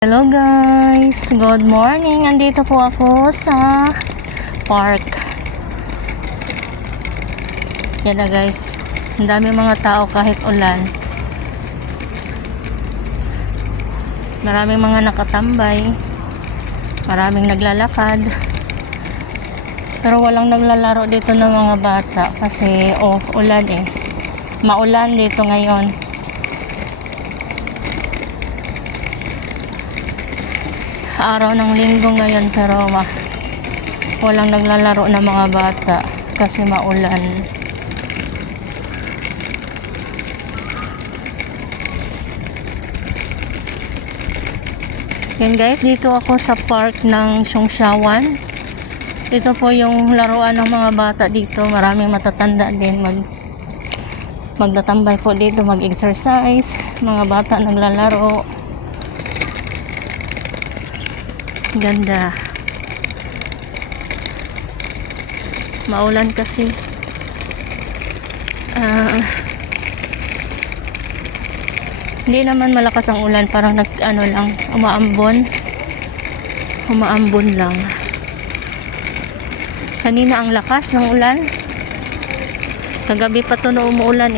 Hello guys, good morning. Andito po ako sa park. Yan na guys, ang dami mga tao kahit ulan. Maraming mga nakatambay, maraming naglalakad, pero walang naglalaro dito ng mga bata kasi ulan maulan dito ngayon. Araw ng linggo ngayon, pero walang naglalaro ng mga bata kasi maulan. Yan guys, dito ako sa park ng Siongsawan. Ito po yung laruan ng mga bata dito. Maraming matatanda din magtatambay po dito, mag-exercise. Mga bata naglalaro. Ganda. Maulan kasi. Hindi naman malakas ang ulan, parang lang, umaambon lang. Kanina ang lakas ng ulan. Kagabi pa to na umuulan